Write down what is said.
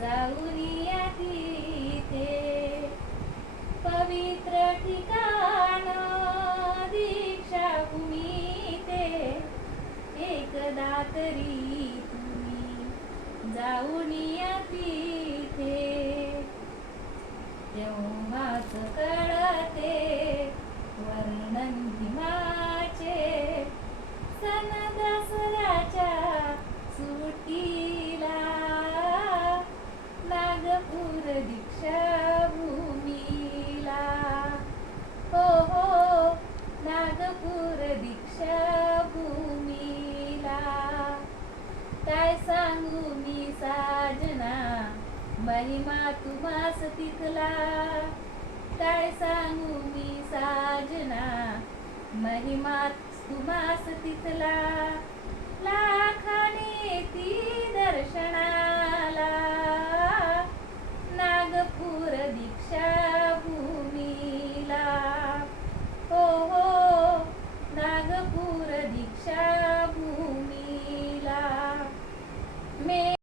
जाऊनिया तिथे पवित्र ठिकाण दीक्षाभूमी ते एकदा तरी तुम्ही जाऊनिया तिथे तेव्हाच कळते वर्णन हिमाचे सन दसऱ्याच्या सुट्टीला नागपूर दीक्षाभूमीला हो हो नागपूर दीक्षाभूमीला काय सांगू मी साजना महिमा तुम्हास तिथला काय सांगू मी साजना महिमा तुम्हास तिथला लाखाने ती दर्शनाला नागपूर दीक्षा